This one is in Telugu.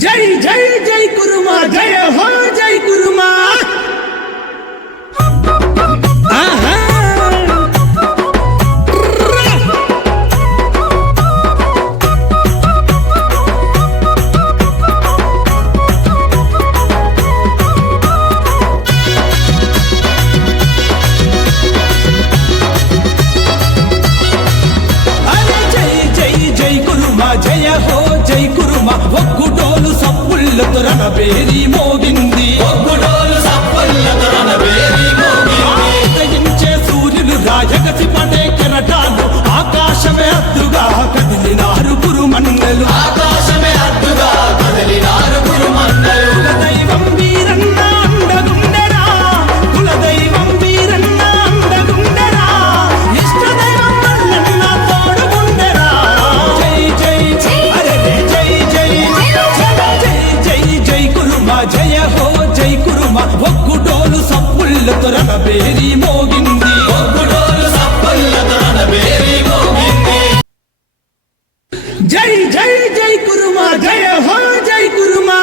జై జై జై కురుమా జయ హో జై కురుమా జయ హో జై కురుమా ఒగ్గుడోలు సప్పుళ్ళతో రణబేరి మోగింది ఉదయించే సూర్యులు రాజగసి పడే కెరటాలు ఆకాశమే అద్దుగా కదిలినారు కురుమన్నలు కులదైవం వీరన్న అండగుండెరా కులదైవం వీరన్న అండగుండెరా ఇష్టదైవం మల్లన్న తోడుగుండెరా జయ హో జై కురుమా ఒగ్గుడోలు సప్పుళ్ళతో రణబేరి మోగింది జై జై జై కురుమా జయ హో జై కురుమా